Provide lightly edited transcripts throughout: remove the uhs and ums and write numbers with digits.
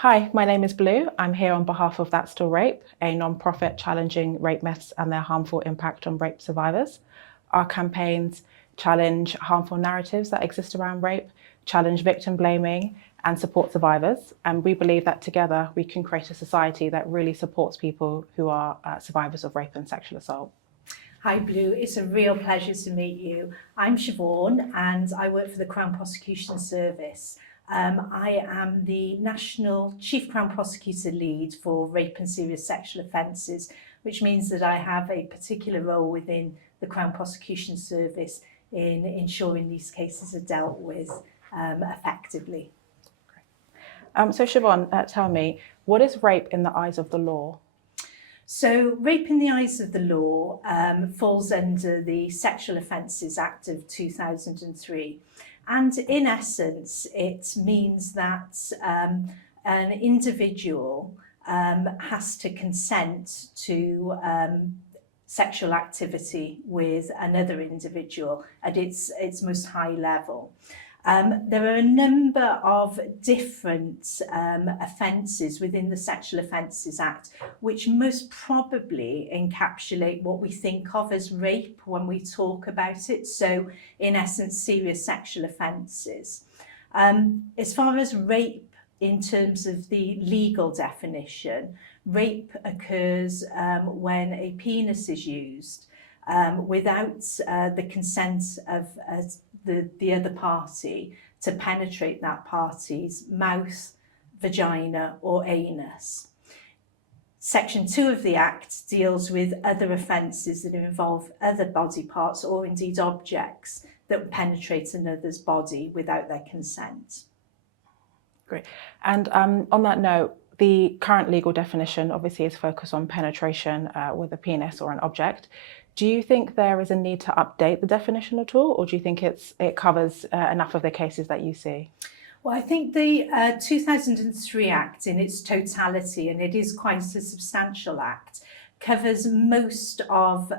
Hi, my name is Blu. I'm here on behalf of ThatsStillRape, a non-profit challenging rape myths and their harmful impact on rape survivors. Our campaigns challenge harmful narratives that exist around rape, challenge victim blaming, and support survivors. And we believe that together we can create a society that really supports people who are survivors of rape and sexual assault. Hi Blu, it's a real pleasure to meet you. I'm Siobhan and I work for the Crown Prosecution Service. I am the National Chief Crown Prosecutor Lead for rape and serious sexual offences, which means that I have a particular role within the Crown Prosecution Service in ensuring these cases are dealt with effectively. So Siobhan, tell me, what is rape in the eyes of the law? So rape in the eyes of the law falls under the Sexual Offences Act of 2003. And in essence, it means that an individual has to consent to sexual activity with another individual at its most high level. There are a number of different offences within the Sexual Offences Act which most probably encapsulate what we think of as rape when we talk about it. So in essence, serious sexual offences. As far as rape in terms of the legal definition, rape occurs when a penis is used without the consent of the other party to penetrate that party's mouth, vagina or anus. Section 2 of the Act deals with other offences that involve other body parts or indeed objects that penetrate another's body without their consent. Great. And on that note, the current legal definition obviously is focused on penetration with a penis or an object. Do you think there is a need to update the definition at all, or do you think it covers enough of the cases that you see? Well, I think the 2003 Act in its totality, and it is quite a substantial act, covers most of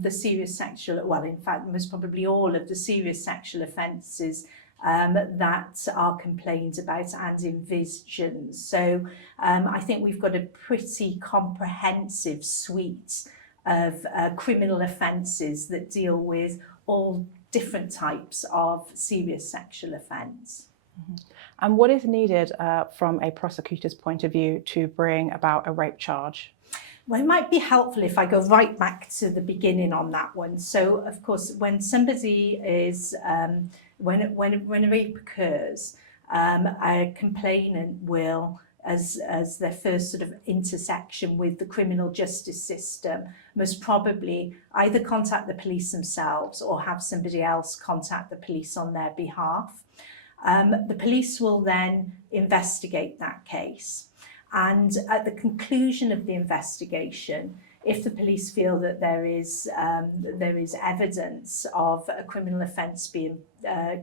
the serious sexual, well, in fact, most probably all of the serious sexual offences that are complained about and envisioned. So I think we've got a pretty comprehensive suite of criminal offences that deal with all different types of serious sexual offence. Mm-hmm. And what is needed from a prosecutor's point of view to bring about a rape charge? Well, it might be helpful if I go right back to the beginning on that one. So, of course, when somebody is, when a rape occurs, a complainant will, as their first sort of intersection with the criminal justice system, most probably either contact the police themselves or have somebody else contact the police on their behalf. The police will then investigate that case. And at the conclusion of the investigation, if the police feel that there is evidence of a criminal offence being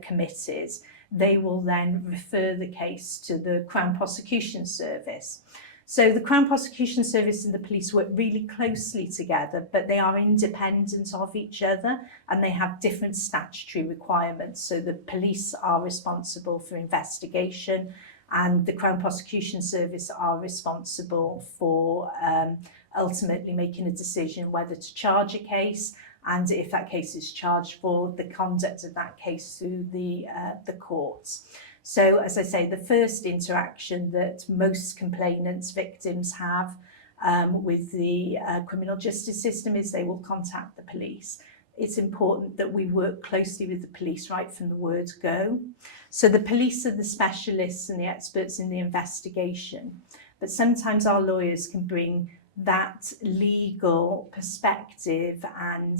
committed, they will then refer the case to the Crown Prosecution Service. So the Crown Prosecution Service and the police work really closely together, but they are independent of each other and they have different statutory requirements. So the police are responsible for investigation and the Crown Prosecution Service are responsible for ultimately making a decision whether to charge a case, and if that case is charged, for the conduct of that case through the courts. So, as I say, the first interaction that most complainants, victims have with the criminal justice system is they will contact the police. It's important that we work closely with the police right from the word go. So the police are the specialists and the experts in the investigation, but sometimes our lawyers can bring that legal perspective and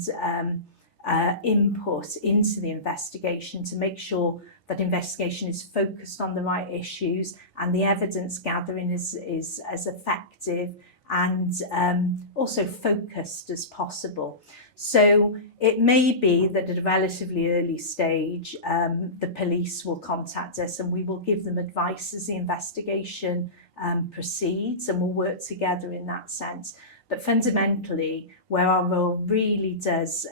input into the investigation to make sure that investigation is focused on the right issues and the evidence gathering is as effective and also focused as possible. So it may be that at a relatively early stage, the police will contact us and we will give them advice as the investigation proceeds, and we'll work together in that sense. But fundamentally, where our role really does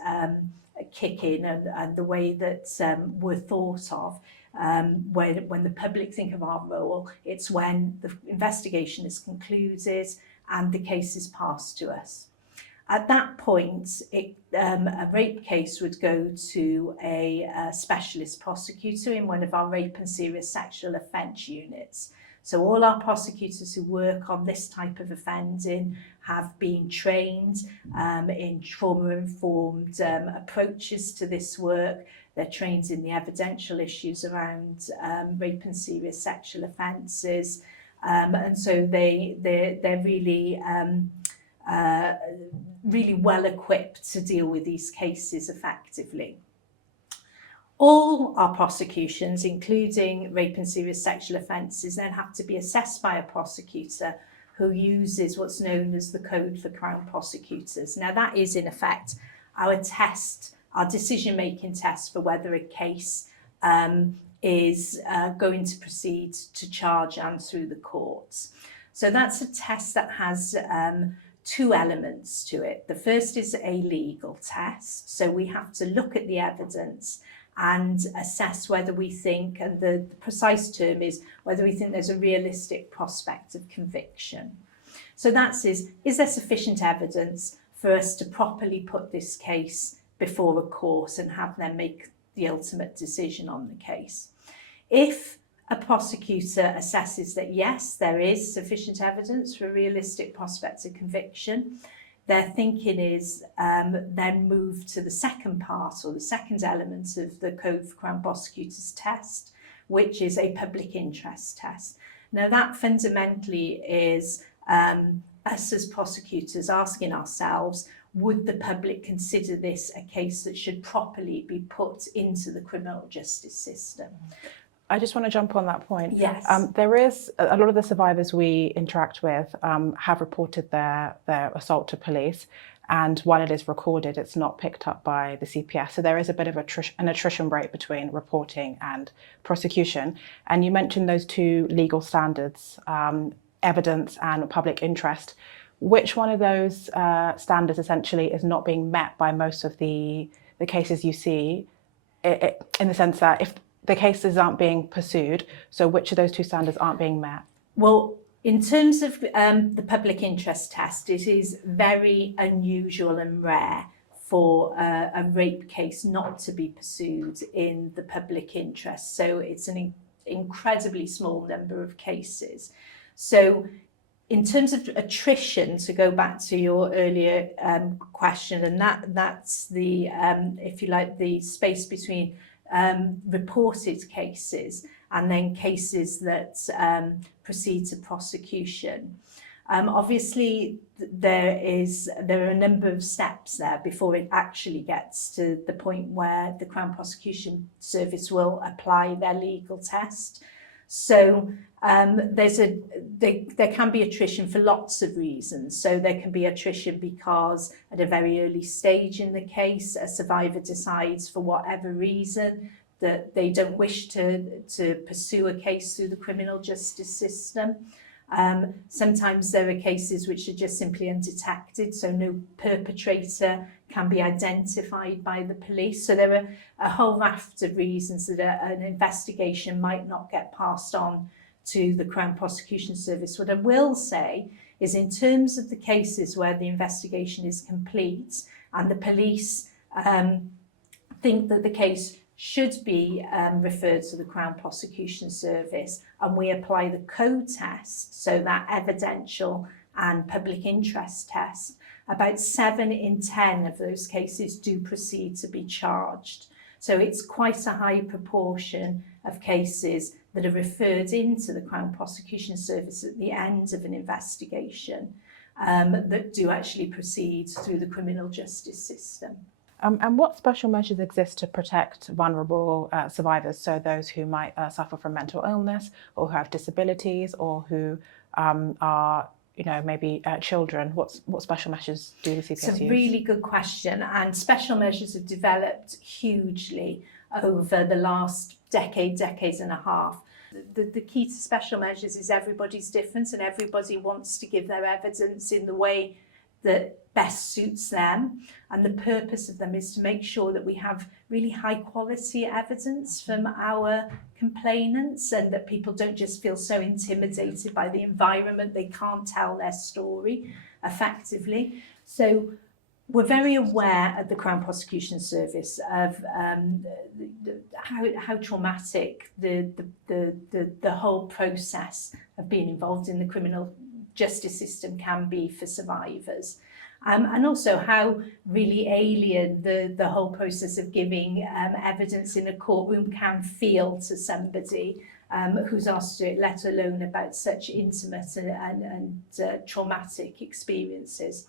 kick in, and the way that we're thought of. When the public think of our role, it's when the investigation is concluded and the case is passed to us. At that point, a rape case would go to a specialist prosecutor in one of our rape and serious sexual offence units. So all our prosecutors who work on this type of offending have been trained in trauma-informed approaches to this work. They're trained in the evidential issues around rape and serious sexual offences, and so they're really well equipped to deal with these cases effectively. All our prosecutions, including rape and serious sexual offences, then have to be assessed by a prosecutor who uses what's known as the Code for Crown Prosecutors. Now that is in effect our test, our decision-making test for whether a case is going to proceed to charge and through the courts. So that's a test that has two elements to it. The first is a legal test. So we have to look at the evidence and assess whether we think, and the precise term is whether we think there's a realistic prospect of conviction. So that is there sufficient evidence for us to properly put this case before a court and have them make the ultimate decision on the case? If a prosecutor assesses that yes, there is sufficient evidence for a realistic prospect of conviction, their thinking is then move to the second part, or the second element of the Code for Crown Prosecutors test, which is a public interest test. Now that fundamentally is us as prosecutors asking ourselves, would the public consider this a case that should properly be put into the criminal justice system? I just want to jump on that point. Yes. There is a lot of the survivors we interact with have reported their assault to police, and while it is recorded, it's not picked up by the CPS. So there is a bit of an attrition rate between reporting and prosecution. And you mentioned those two legal standards, evidence and public interest. Which one of those standards essentially is not being met by most of the cases you see, in the sense that if the cases aren't being pursued, so which of those two standards aren't being met? Well, in terms of the public interest test, it is very unusual and rare for a rape case not to be pursued in the public interest. So it's an incredibly small number of cases. So in terms of attrition, to go back to your earlier question, and that's the, if you like, the space between reported cases and then cases that proceed to prosecution. Obviously, there are a number of steps there before it actually gets to the point where the Crown Prosecution Service will apply their legal test. So there can be attrition for lots of reasons. So there can be attrition because at a very early stage in the case, a survivor decides for whatever reason that they don't wish to pursue a case through the criminal justice system. Sometimes there are cases which are just simply undetected, so no perpetrator can be identified by the police. So there are a whole raft of reasons that an investigation might not get passed on to the Crown Prosecution Service. What I will say is, in terms of the cases where the investigation is complete and the police think that the case should be referred to the Crown Prosecution Service, and we apply the code test, so that evidential and public interest test, about 7 in 10 of those cases do proceed to be charged. So it's quite a high proportion of cases that are referred into the Crown Prosecution Service at the end of an investigation that do actually proceed through the criminal justice system. And what special measures exist to protect vulnerable survivors, so those who might suffer from mental illness or who have disabilities or who are, maybe children? What special measures do the CPS use? It's a really good question, and special measures have developed hugely over the last decades and a half. The key to special measures is everybody's different, and everybody wants to give their evidence in the way that best suits them. And the purpose of them is to make sure that we have really high quality evidence from our complainants, and that people don't just feel so intimidated by the environment they can't tell their story effectively. So we're very aware at the Crown Prosecution Service of how traumatic the whole process of being involved in the criminal justice system can be for survivors. And also how really alien the whole process of giving evidence in a courtroom can feel to somebody who's asked to do it, let alone about such intimate and traumatic experiences.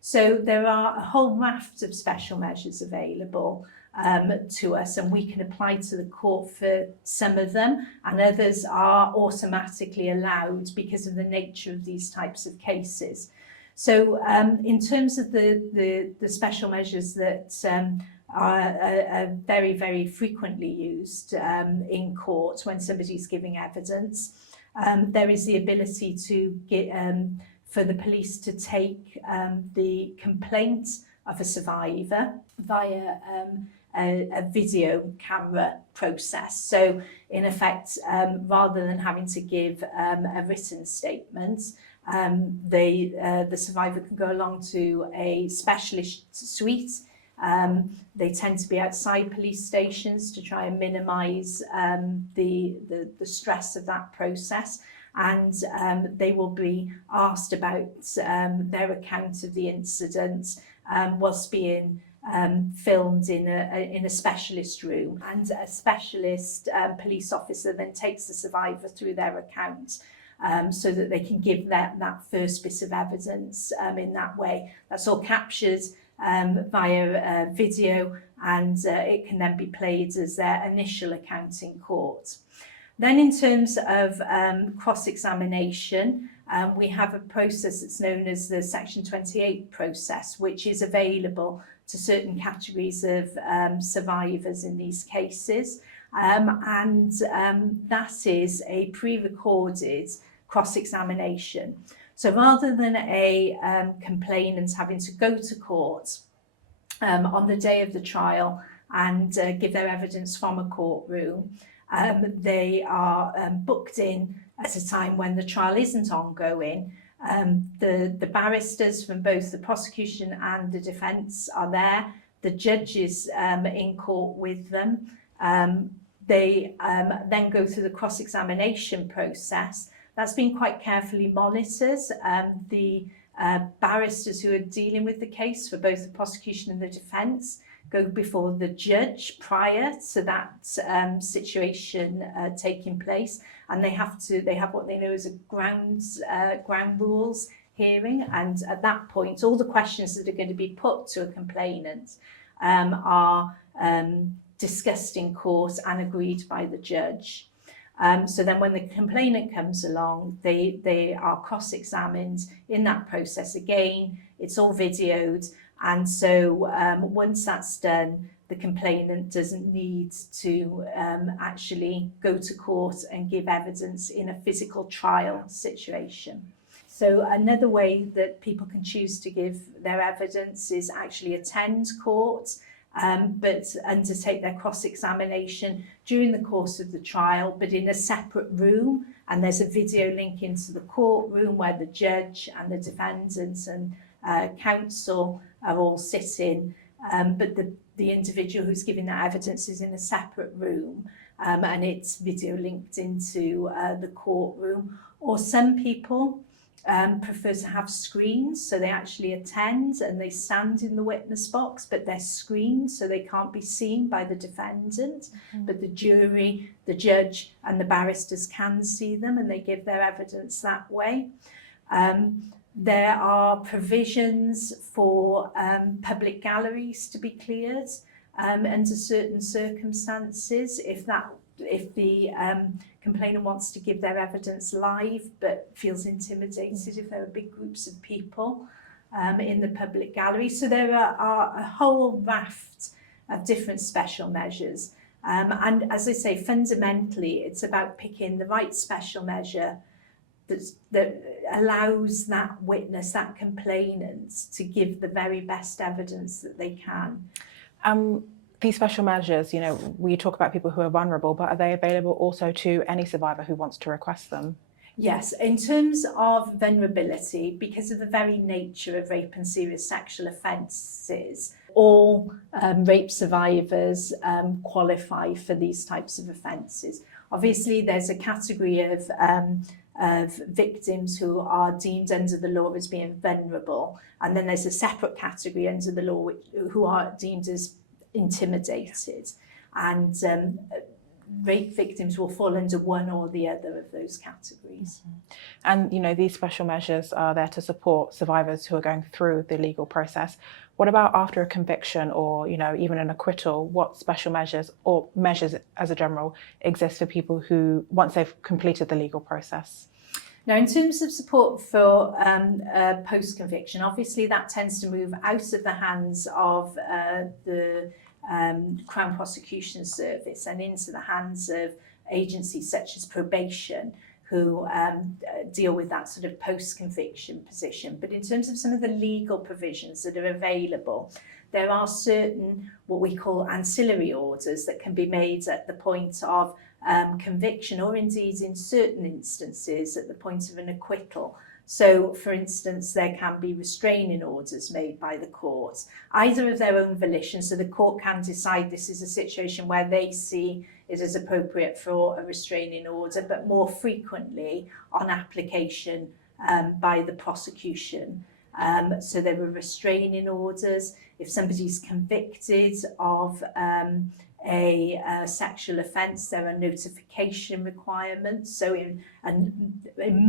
So there are a whole raft of special measures available to us, and we can apply to the court for some of them, and others are automatically allowed because of the nature of these types of cases. So in terms of the special measures that are very, very frequently used in court when somebody's giving evidence, there is the ability to get for the police to take the complaint of a survivor via a video camera process. So in effect, rather than having to give a written statement, the survivor can go along to a specialist suite. They tend to be outside police stations to try and minimise the stress of that process. And they will be asked about their account of the incident whilst being filmed in a specialist room. And a specialist police officer then takes the survivor through their account so that they can give that first bit of evidence in that way. That's all captured via video, and it can then be played as their initial account in court. Then in terms of cross-examination, we have a process that's known as the Section 28 process, which is available to certain categories of survivors in these cases. And that is a pre-recorded cross-examination. So rather than a complainant having to go to court on the day of the trial and give their evidence from a courtroom, they are booked in at a time when the trial isn't ongoing. The barristers from both the prosecution and the defence are there. The judge is in court with them. They then go through the cross-examination process. That's been quite carefully monitored. The barristers who are dealing with the case for both the prosecution and the defence go before the judge prior to that situation taking place, and they have what they know as a ground rules hearing, and at that point all the questions that are going to be put to a complainant are discussed in court and agreed by the judge. So then when the complainant comes along, they are cross-examined in that process again. It's all videoed. And so once that's done, the complainant doesn't need to actually go to court and give evidence in a physical trial situation. So another way that people can choose to give their evidence is actually attend court, but undertake their cross-examination during the course of the trial, but in a separate room. And there's a video link into the courtroom where the judge and the defendants and counsel are all sitting, but the individual who's giving that evidence is in a separate room, and it's video linked into the courtroom. Or some people prefer to have screens, so they actually attend and they stand in the witness box, but they're screened so they can't be seen by the defendant, but the jury, the judge and the barristers can see them, and they give their evidence that way. There are provisions for public galleries to be cleared under certain circumstances. If the complainant wants to give their evidence live but feels intimidated if there are big groups of people in the public gallery. So there are a whole raft of different special measures. And as I say, fundamentally, it's about picking the right special measure that allows that witness, that complainant, to give the very best evidence that they can. These special measures, you know, we talk about people who are vulnerable, but are they available also to any survivor who wants to request them? Yes, in terms of vulnerability, because of the very nature of rape and serious sexual offences, all rape survivors qualify for these types of offences. Obviously, there's a category of victims who are deemed under the law as being vulnerable, and then there's a separate category under the law who are deemed as intimidated. And rape victims will fall under one or the other of those categories. And, you know, these special measures are there to support survivors who are going through the legal process. What about after a conviction or, you know, even an acquittal? What special measures or measures as a general exist for people who, once they've completed the legal process? Now, in terms of support for post-conviction, obviously that tends to move out of the hands of the Crown Prosecution Service and into the hands of agencies such as probation, who deal with that sort of post-conviction position. But in terms of some of the legal provisions that are available, there are certain what we call ancillary orders that can be made at the point of conviction, or indeed in certain instances at the point of an acquittal. So, for instance, there can be restraining orders made by the courts, either of their own volition, so the court can decide this is a situation where they see it as appropriate for a restraining order, but more frequently on application by the prosecution. So there were restraining orders. If somebody's convicted of a sexual offence, there are notification requirements. So in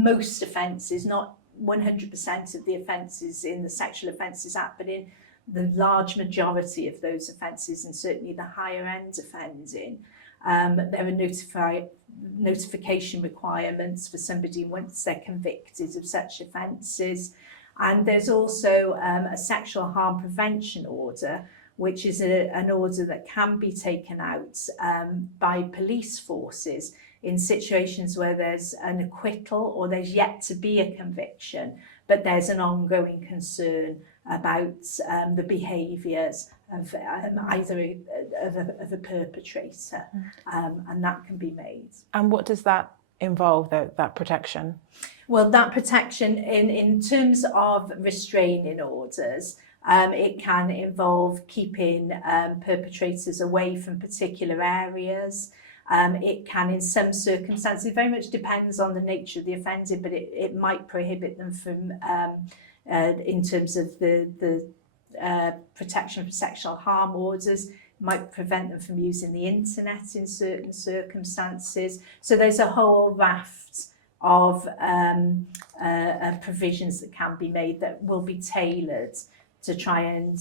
most offences, not 100% of the offences in the Sexual Offences Act, but in the large majority of those offences, and certainly the higher end offending, there are notification requirements for somebody once they're convicted of such offences. And there's also a sexual harm prevention order, which is an order that can be taken out by police forces in situations where there's an acquittal or there's yet to be a conviction, but there's an ongoing concern about the behaviours of either of a perpetrator, and that can be made. And what does that involve, that protection? Well, that protection in terms of restraining orders, it can involve keeping perpetrators away from particular areas. It can, in some circumstances, it very much depends on the nature of the offender, but it might prohibit them from, in terms of the protection from sexual harm orders, might prevent them from using the internet in certain circumstances. So there's a whole raft of provisions that can be made that will be tailored to try and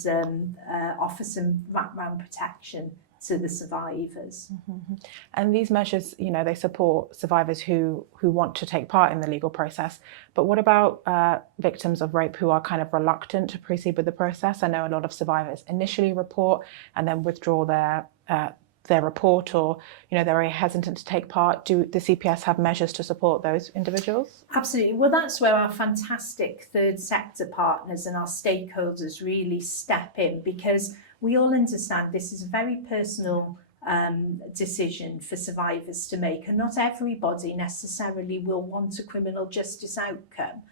offer some wraparound protection to the survivors. Mm-hmm. And these measures, you know, they support survivors who want to take part in the legal process. But what about victims of rape who are kind of reluctant to proceed with the process? I know a lot of survivors initially report and then withdraw their report, or, you know, they're very hesitant to take part. Do the CPS have measures to support those individuals? Absolutely. Well, that's where our fantastic third sector partners and our stakeholders really step in, because we all understand this is a very personal decision for survivors to make, and not everybody necessarily will want a criminal justice outcome.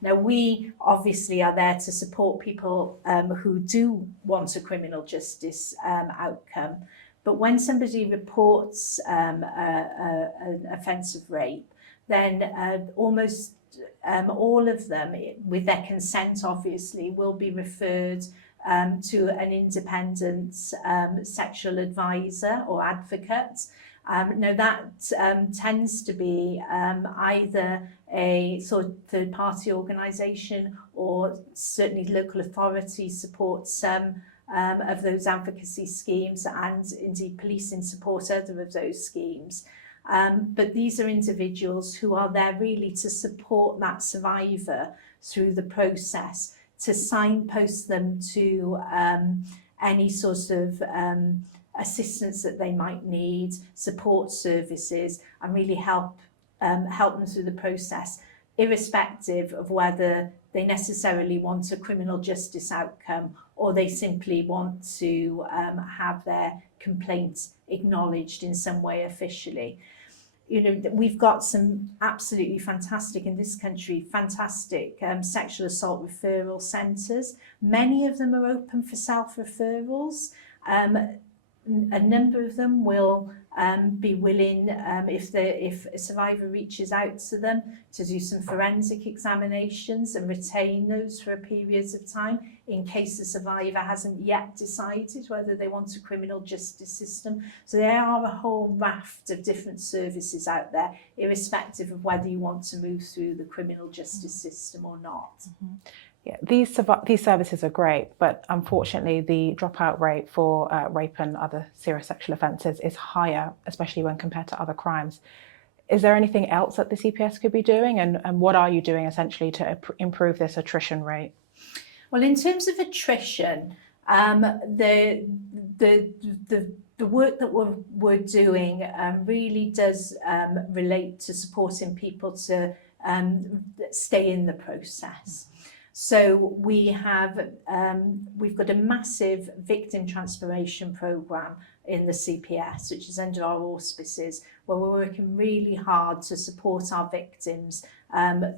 Now, we obviously are there to support people who do want a criminal justice outcome. But when somebody reports an offence of rape, then almost all of them, with their consent obviously, will be referred to an independent sexual advisor or advocate. Now that tends to be either a sort of third-party organisation, or certainly local authorities support some of those advocacy schemes, and indeed policing support other of those schemes. But these are individuals who are there really to support that survivor through the process, to signpost them to any sort of assistance that they might need, support services, and really help help them through the process, irrespective of whether they necessarily want a criminal justice outcome or they simply want to have their complaints acknowledged in some way officially. You know, we've got some absolutely fantastic, in this country, fantastic sexual assault referral centres. Many of them are open for self-referrals. A number of them will be willing, if a survivor reaches out to them, to do some forensic examinations and retain those for a period of time in case the survivor hasn't yet decided whether they want a criminal justice system. So there are a whole raft of different services out there, irrespective of whether you want to move through the criminal justice system or not. Mm-hmm. Yeah, these services are great, but unfortunately the dropout rate for rape and other serious sexual offences is higher, especially when compared to other crimes. Is there anything else that the CPS could be doing, and what are you doing essentially to improve this attrition rate? Well, in terms of attrition, the work that we're doing really does relate to supporting people to stay in the process. So we've got a massive victim transformation programme in the CPS, which is under our auspices, where we're working really hard to support our victims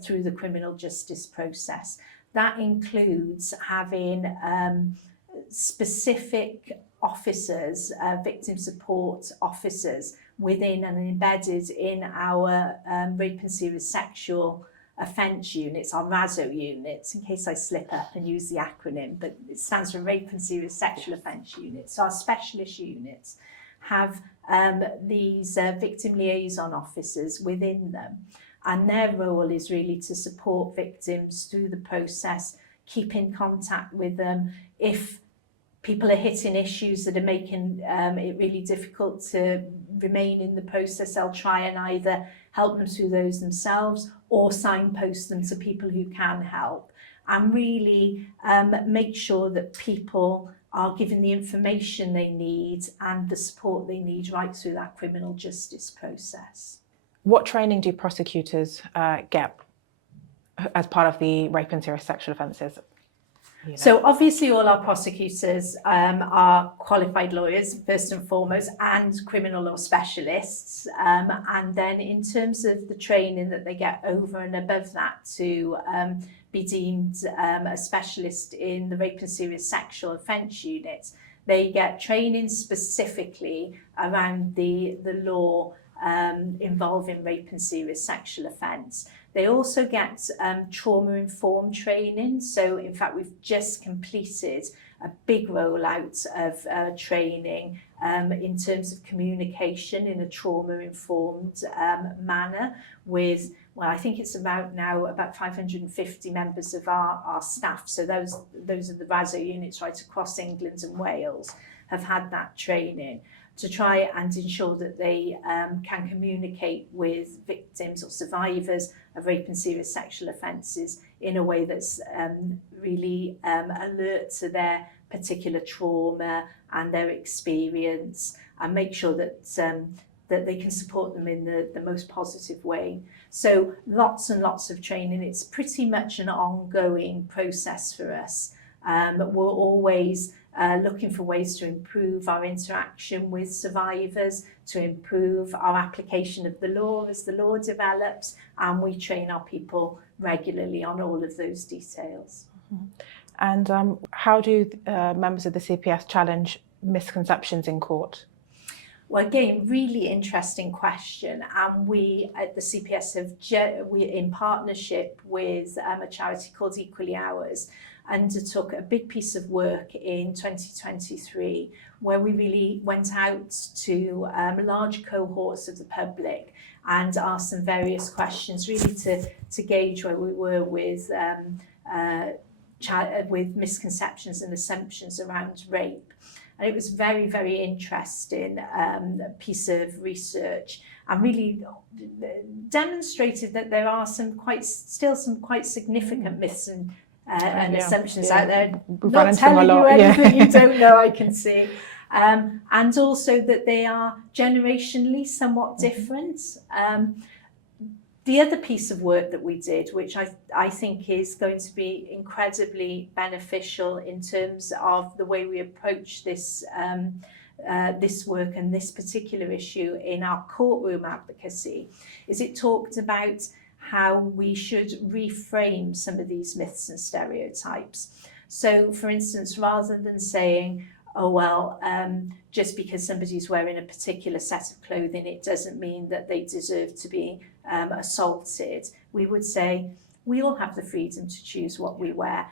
through the criminal justice process. That includes having specific officers, victim support officers within and embedded in our rape and serious sexual offence units, our RASO units, in case I slip up and use the acronym, but it stands for Rape and Serious Sexual Offence Units. So our specialist units have these victim liaison officers within them, and their role is really to support victims through the process, keep in contact with them. If people are hitting issues that are making it really difficult to remain in the process, they'll try and either help them through those themselves or signpost them to people who can help, and really make sure that people are given the information they need and the support they need right through that criminal justice process. What training do prosecutors get as part of the rape and serious sexual offences? You know. So obviously all our prosecutors are qualified lawyers first and foremost, and criminal law specialists, and then in terms of the training that they get over and above that to be deemed a specialist in the rape and serious sexual offence unit, they get training specifically around the law involving rape and serious sexual offence. They also get trauma-informed training. So in fact, we've just completed a big rollout of training in terms of communication in a trauma-informed manner with, well, I think it's about 550 members of our staff. So those are the RASO units right across England and Wales have had that training to try and ensure that they can communicate with victims or survivors of rape and serious sexual offences in a way that's really alert to their particular trauma and their experience, and make sure that that they can support them in the most positive way. So lots and lots of training. It's pretty much an ongoing process for us. We're always looking for ways to improve our interaction with survivors, to improve our application of the law as the law develops, and we train our people regularly on all of those details. Mm-hmm. And how do members of the CPS challenge misconceptions in court? Well, again, really interesting question. And we at the CPS we in partnership with a charity called Equally Ours, undertook a big piece of work in 2023 where we really went out to large cohorts of the public and asked them various questions, really to gauge where we were with misconceptions and assumptions around rape. And it was very, very interesting piece of research, and really demonstrated that there are still some quite significant myths and assumptions out there. Not telling you anything you don't know, I can see. And also that they are generationally somewhat different. The other piece of work that we did, which I think is going to be incredibly beneficial in terms of the way we approach this this work and this particular issue in our courtroom advocacy, is it talked about how we should reframe some of these myths and stereotypes. So, for instance, rather than saying, oh, well, just because somebody's wearing a particular set of clothing, it doesn't mean that they deserve to be assaulted, we would say, we all have the freedom to choose what we wear,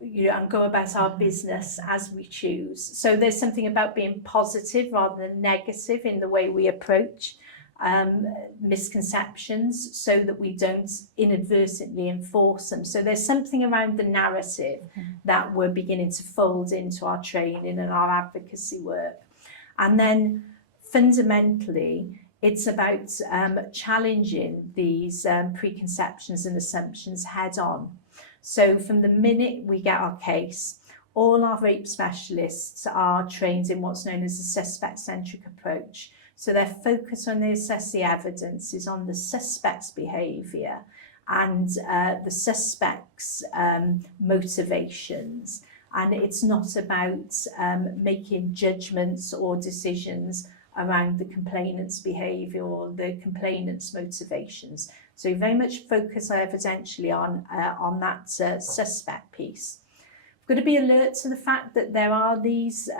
and go about our business as we choose. So there's something about being positive rather than negative in the way we approach misconceptions, so that we don't inadvertently enforce them. So there's something around the narrative that we're beginning to fold into our training and our advocacy work. And then fundamentally, it's about challenging these preconceptions and assumptions head on. So from the minute we get our case, all our rape specialists are trained in what's known as a suspect-centric approach. So their focus when they assess the evidence is on the suspect's behaviour and the suspect's motivations. And it's not about making judgments or decisions around the complainant's behaviour or the complainant's motivations. So you very much focus evidentially on that suspect piece. We've got to be alert to the fact that there are these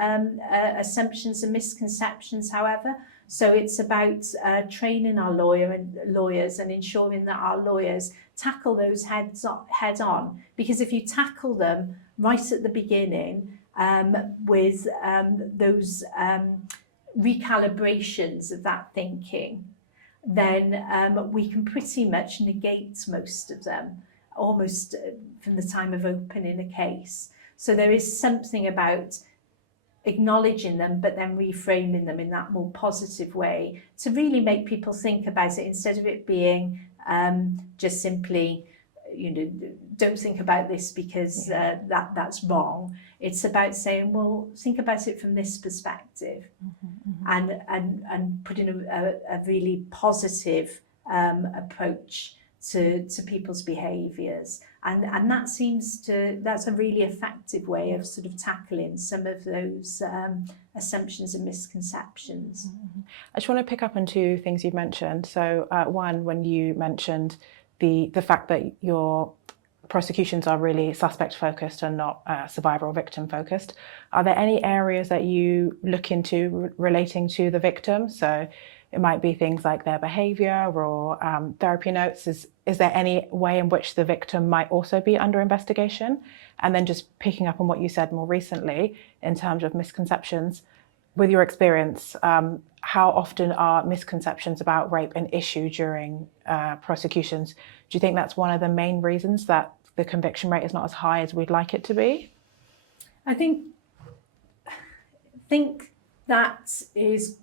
assumptions and misconceptions, however. So it's about training our lawyers and ensuring that our lawyers tackle those head on. Because if you tackle them right at the beginning with those recalibrations of that thinking, then we can pretty much negate most of them, almost from the time of opening a case. So there is something about acknowledging them, but then reframing them in that more positive way to really make people think about it, instead of it being just simply, don't think about this because that's wrong. It's about saying, well, think about it from this perspective, and putting a really positive approach to people's behaviours. And that's a really effective way of sort of tackling some of those assumptions and misconceptions. I just want to pick up on two things you've mentioned. So one, when you mentioned the fact that your prosecutions are really suspect focused and not survivor or victim focused, are there any areas that you look into relating to the victim? So it might be things like their behaviour or therapy notes. Is there any way in which the victim might also be under investigation? And then just picking up on what you said more recently in terms of misconceptions, with your experience, how often are misconceptions about rape an issue during prosecutions? Do you think that's one of the main reasons that the conviction rate is not as high as we'd like it to be? I think that is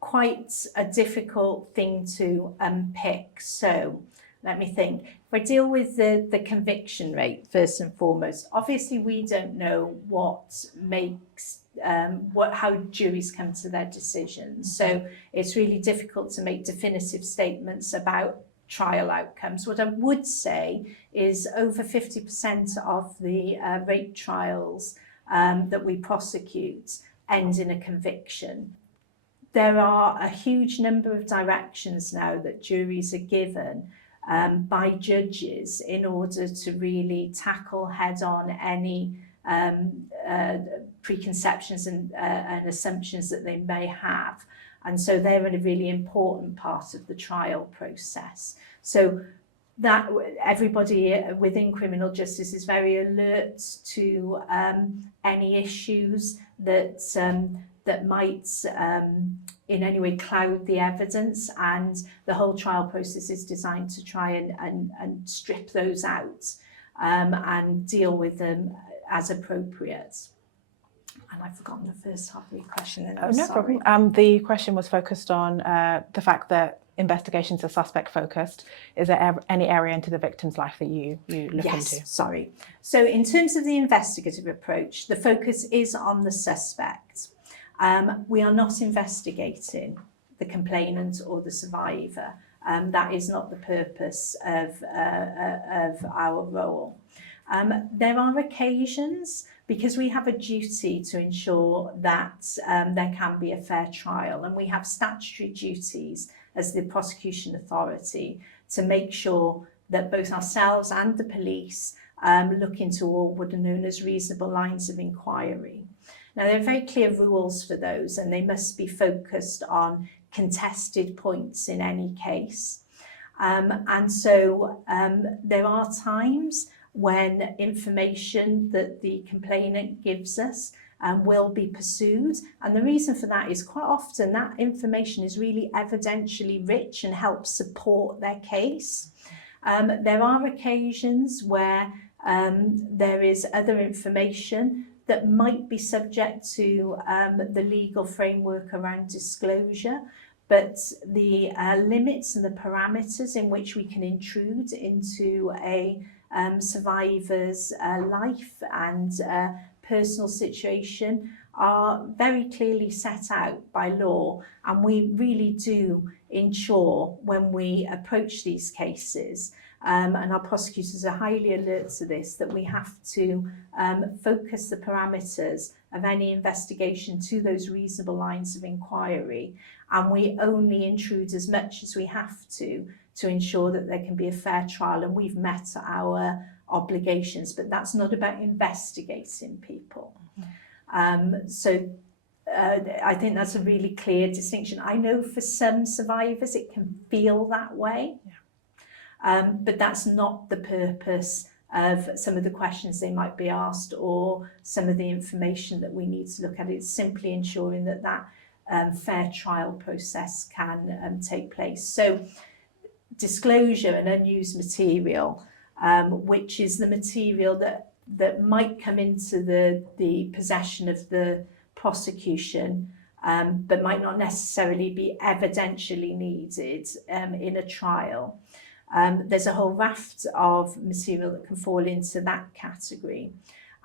quite a difficult thing to unpick. So let me think. If I deal with the conviction rate first and foremost, obviously we don't know what makes how juries come to their decisions. So it's really difficult to make definitive statements about trial outcomes. What I would say is over 50% of the rape trials that we prosecute end in a conviction. There are a huge number of directions now that juries are given by judges in order to really tackle head-on any preconceptions and assumptions that they may have. And so they're a really important part of the trial process. So that everybody within criminal justice is very alert to any issues that might in any way cloud the evidence, and the whole trial process is designed to try and strip those out and deal with them as appropriate. And I've forgotten the first half of your question. No problem. The question was focused on the fact that investigations are suspect focused. Is there any area into the victim's life that you look into? Yes, sorry. So in terms of the investigative approach, the focus is on the suspect. We are not investigating the complainant or the survivor. That is not the purpose of our role. There are occasions, because we have a duty to ensure that there can be a fair trial, and we have statutory duties as the prosecution authority to make sure that both ourselves and the police look into all what are known as reasonable lines of inquiry. Now, there are very clear rules for those, and they must be focused on contested points in any case. And so there are times when information that the complainant gives us will be pursued. And the reason for that is quite often that information is really evidentially rich and helps support their case. There are occasions where there is other information that might be subject to the legal framework around disclosure, but the limits and the parameters in which we can intrude into a survivor's life and personal situation are very clearly set out by law, and we really do ensure when we approach these cases, and our prosecutors are highly alert to this, that we have to focus the parameters of any investigation to those reasonable lines of inquiry, and we only intrude as much as we have to ensure that there can be a fair trial and we've met our obligations. But that's not about investigating people. So I think that's a really clear distinction. I know for some survivors it can feel that way, but that's not the purpose of some of the questions they might be asked or some of the information that we need to look at. It's simply ensuring that that fair trial process can take place. So disclosure and unused material, which is the material that might come into the possession of the prosecution, but might not necessarily be evidentially needed in a trial. There's a whole raft of material that can fall into that category.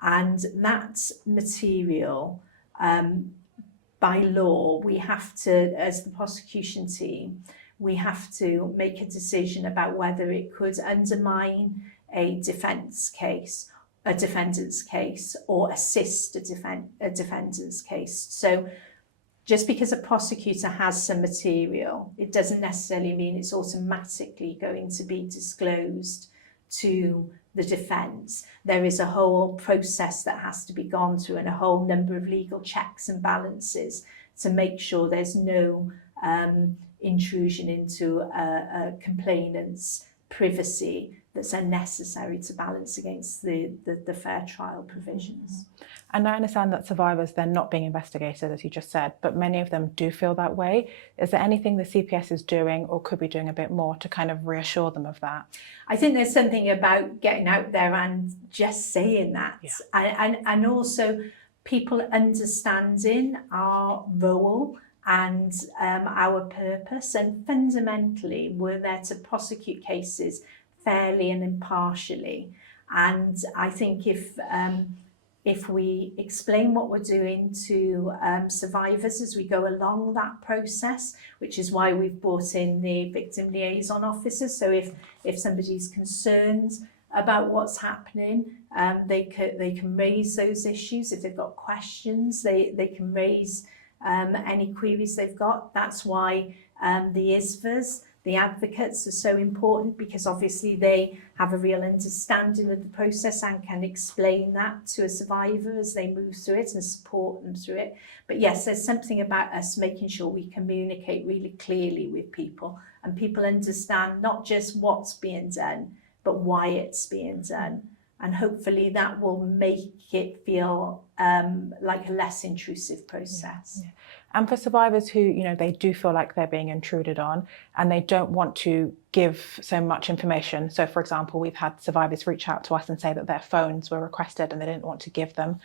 And that material, by law, we have to, as the prosecution team, we have to make a decision about whether it could undermine a defendant's case, or assist a defendant's case. So just because a prosecutor has some material, it doesn't necessarily mean it's automatically going to be disclosed to the defence. There is a whole process that has to be gone through and a whole number of legal checks and balances to make sure there's no intrusion into a complainant's privacy that's unnecessary to balance against the fair trial provisions. And I understand that survivors, they're not being investigated, as you just said, but many of them do feel that way. Is there anything the CPS is doing or could be doing a bit more to kind of reassure them of that? I think there's something about getting out there and just saying that. And also people understanding our role and our purpose, and fundamentally we're there to prosecute cases fairly and impartially. And I think if we explain what we're doing to survivors as we go along that process, which is why we've brought in the victim liaison officers. So if somebody's concerned about what's happening, they can raise those issues. If they've got questions, they can raise any queries they've got. That's why the ISVAs, the advocates, are so important, because obviously they have a real understanding of the process and can explain that to a survivor as they move through it and support them through it. But yes, there's something about us making sure we communicate really clearly with people and people understand not just what's being done, but why it's being done. And hopefully that will make it feel like a less intrusive process. Yeah. And for survivors who, you know, they do feel like they're being intruded on and they don't want to give so much information. So for example, we've had survivors reach out to us and say that their phones were requested and they didn't want to give them.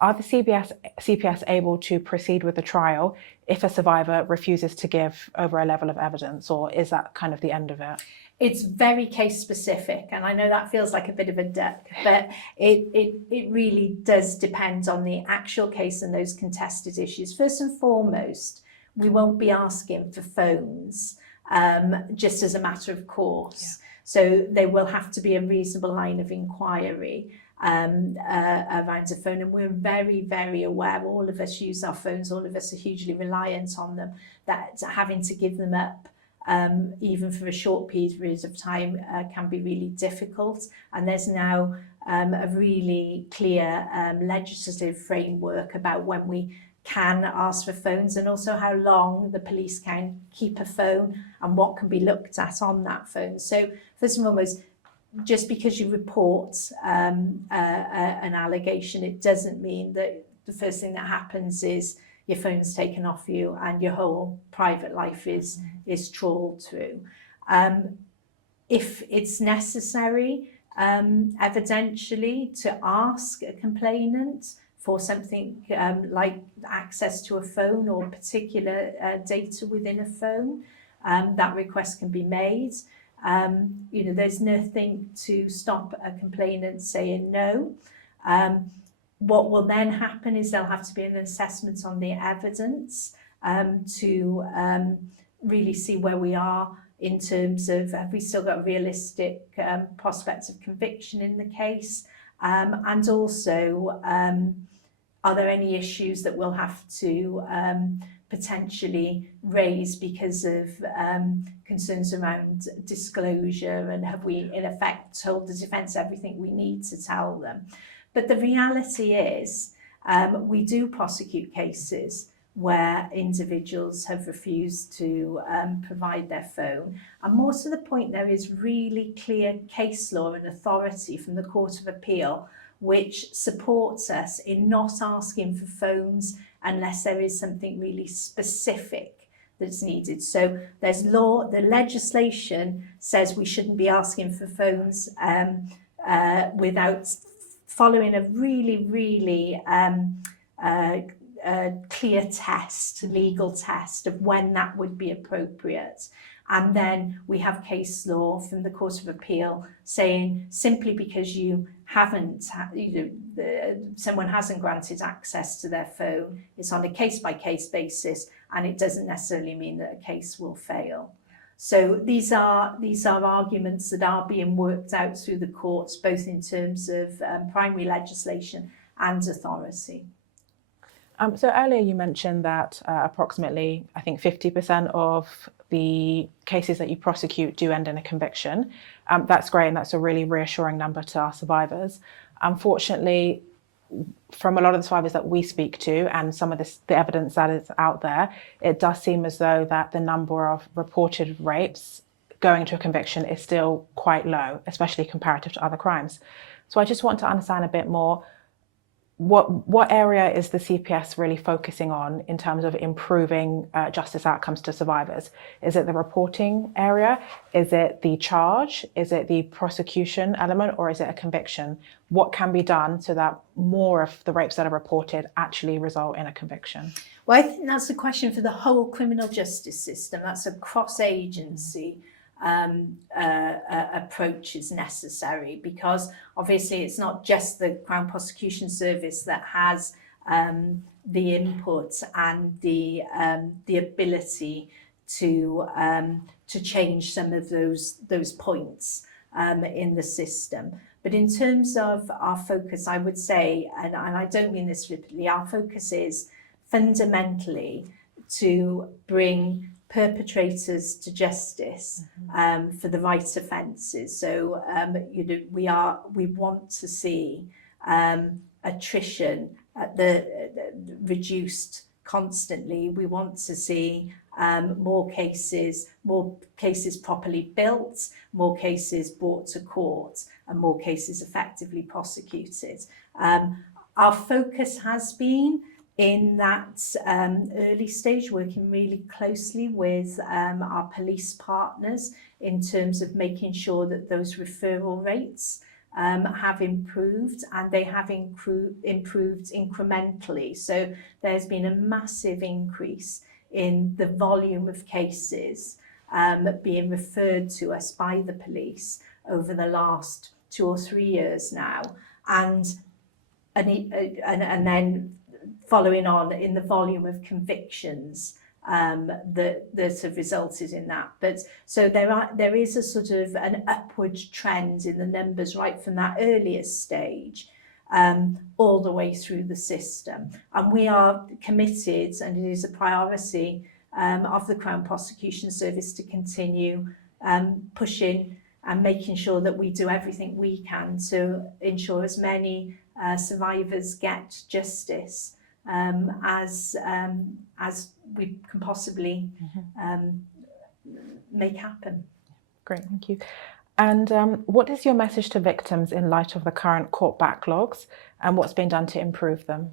Are the CPS able to proceed with the trial if a survivor refuses to give over a level of evidence, or is that kind of the end of it? It's very case specific, and I know that feels like a bit of a duck, but it really does depend on the actual case and those contested issues. First and foremost, we won't be asking for phones just as a matter of course. So there will have to be a reasonable line of inquiry around a phone, and we're very, very aware, all of us use our phones, all of us are hugely reliant on them, that having to give them up even for a short period of time can be really difficult. And there's now a really clear legislative framework about when we can ask for phones, and also how long the police can keep a phone and what can be looked at on that phone. So first and foremost, just because you report an allegation, it doesn't mean that the first thing that happens is your phone's taken off you and your whole private life is trawled through. If it's necessary, evidentially, to ask a complainant for something like access to a phone or particular data within a phone, that request can be made. There's nothing to stop a complainant saying no. What will then happen is there'll have to be an assessment on the evidence to really see where we are in terms of, have we still got a realistic prospect of conviction in the case, and also are there any issues that we'll have to potentially raise because of concerns around disclosure, and have we in effect told the defence everything we need to tell them. But the reality is we do prosecute cases where individuals have refused to provide their phone, and more to the point, there is really clear case law and authority from the Court of Appeal which supports us in not asking for phones unless there is something really specific that's needed. So there's law, the legislation says we shouldn't be asking for phones without following a really, really clear test, legal test of when that would be appropriate. And then we have case law from the Court of Appeal saying simply because you haven't, someone hasn't granted access to their phone, it's on a case-by-case basis, and it doesn't necessarily mean that a case will fail. So these are arguments that are being worked out through the courts, both in terms of primary legislation and authority. So earlier you mentioned that approximately, I think 50% of the cases that you prosecute do end in a conviction. That's great, and that's a really reassuring number to our survivors. Unfortunately, from a lot of the survivors that we speak to and some of the evidence that is out there, it does seem as though that the number of reported rapes going to a conviction is still quite low, especially comparative to other crimes. So I just want to understand a bit more, what area is the CPS really focusing on in terms of improving justice outcomes to survivors? Is it the reporting area? Is it the charge? Is it the prosecution element, or is it a conviction? What can be done so that more of the rapes that are reported actually result in a conviction? Well, I think that's a question for the whole criminal justice system. That's a cross-agency approach is necessary, because obviously it's not just the Crown Prosecution Service that has the input and the ability to change some of those points in the system. But in terms of our focus, I would say, and I don't mean this flippantly, our focus is fundamentally to bring perpetrators to justice for the right offences. So we want to see attrition reduced constantly. We want to see more cases properly built, more cases brought to court, and more cases effectively prosecuted. Our focus has been in that early stage, working really closely with our police partners in terms of making sure that those referral rates have improved, and they have improved incrementally. So there's been a massive increase in the volume of cases being referred to us by the police over the last 2 or 3 years now, and then following on in the volume of convictions that have resulted in that. But so there is a sort of an upward trend in the numbers right from that earliest stage all the way through the system. And we are committed, and it is a priority of the Crown Prosecution Service to continue pushing and making sure that we do everything we can to ensure as many survivors get justice as we can possibly make happen. Great, thank you. And what is your message to victims in light of the current court backlogs and what's being done to improve them?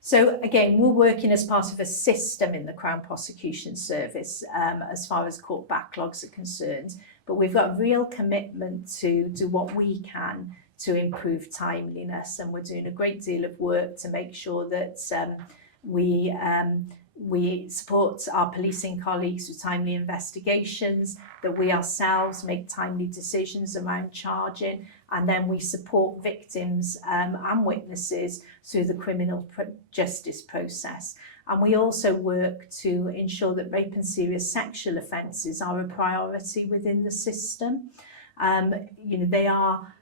So again, we're working as part of a system in the Crown Prosecution Service as far as court backlogs are concerned, but we've got a real commitment to do what we can to improve timeliness, and we're doing a great deal of work to make sure that we support our policing colleagues with timely investigations, that we ourselves make timely decisions around charging, and then we support victims and witnesses through the criminal justice process. And we also work to ensure that rape and serious sexual offences are a priority within the system. They are,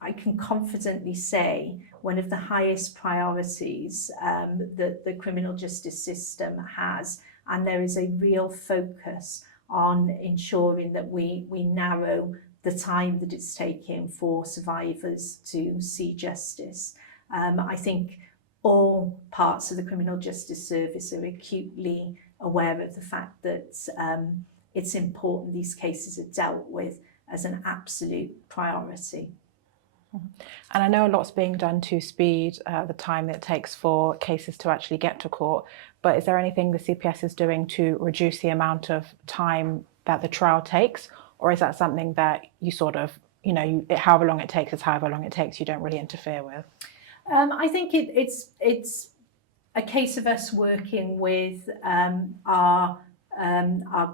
I can confidently say, one of the highest priorities that the criminal justice system has, and there is a real focus on ensuring that we narrow the time that it's taking for survivors to see justice. I think all parts of the criminal justice service are acutely aware of the fact that it's important these cases are dealt with as an absolute priority. And I know a lot's being done to speed the time that it takes for cases to actually get to court, but is there anything the CPS is doing to reduce the amount of time that the trial takes, or is that something that you sort of, however long it takes is however long it takes, you don't really interfere with? I think it's a case of us working with our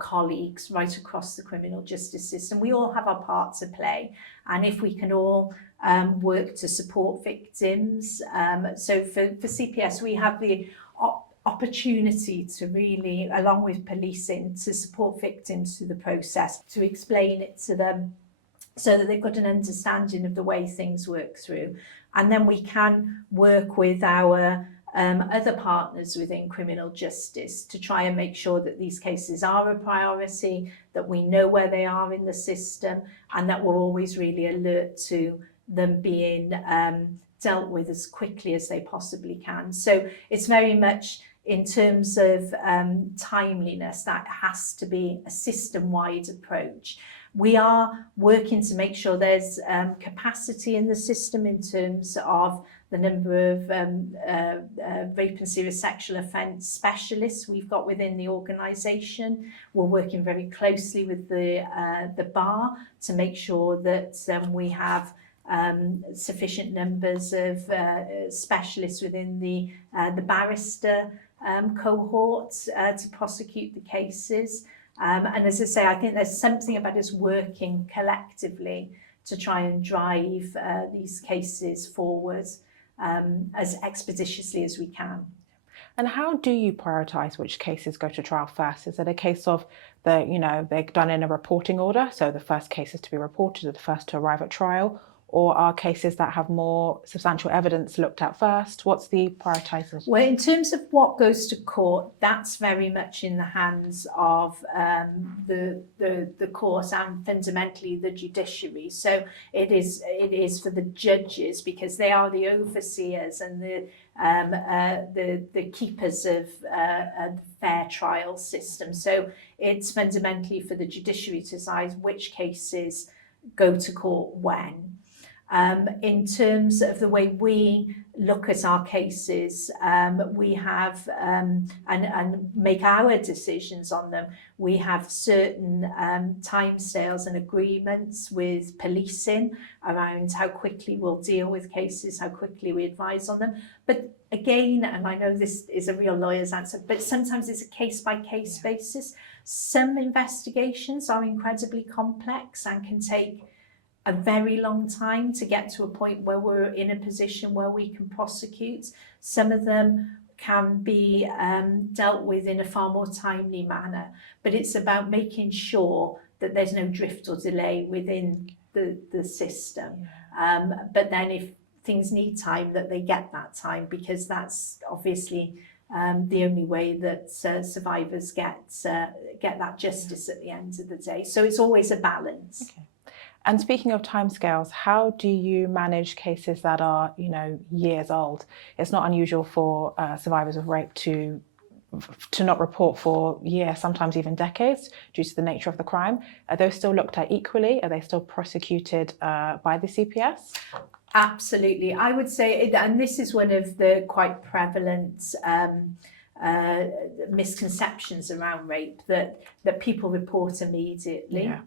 colleagues right across the criminal justice system. We all have our part to play, and if we can all work to support victims. So for CPS, we have the opportunity to really, along with policing, to support victims through the process, to explain it to them so that they've got an understanding of the way things work through. And then we can work with our other partners within criminal justice to try and make sure that these cases are a priority, that we know where they are in the system, and that we're always really alert to them being dealt with as quickly as they possibly can. So it's very much in terms of timeliness, that has to be a system-wide approach. We are working to make sure there's capacity in the system in terms of the number of rape and serious sexual offence specialists we've got within the organisation. We're working very closely with the bar to make sure that we have sufficient numbers of specialists within the barrister cohort to prosecute the cases. And as I say, I think there's something about us working collectively to try and drive these cases forward as expeditiously as we can. And how do you prioritise which cases go to trial first? Is it a case of they're done in a reporting order, so the first cases to be reported are the first to arrive at trial, or are cases that have more substantial evidence looked at first? What's the prioritisation? Well, in terms of what goes to court, that's very much in the hands of the court and fundamentally the judiciary. So it is for the judges, because they are the overseers and the keepers of the fair trial system. So it's fundamentally for the judiciary to decide which cases go to court when. In terms of the way we look at our cases, we have and make our decisions on them. We have certain timescales and agreements with policing around how quickly we'll deal with cases, how quickly we advise on them. But again, and I know this is a real lawyer's answer, but sometimes it's a case-by-case basis. Some investigations are incredibly complex and can take a very long time to get to a point where we're in a position where we can prosecute. Some of them can be dealt with in a far more timely manner, but it's about making sure that there's no drift or delay within the system. But then if things need time, that they get that time, because that's obviously the only way that survivors get that justice at the end of the day. So it's always a balance. Okay. And speaking of timescales, how do you manage cases that are, you know, years old? It's not unusual for survivors of rape to not report for years, sometimes even decades, due to the nature of the crime. Are those still looked at equally? Are they still prosecuted by the CPS? Absolutely. I would say, and this is one of the quite prevalent misconceptions around rape, that people report immediately. Yeah.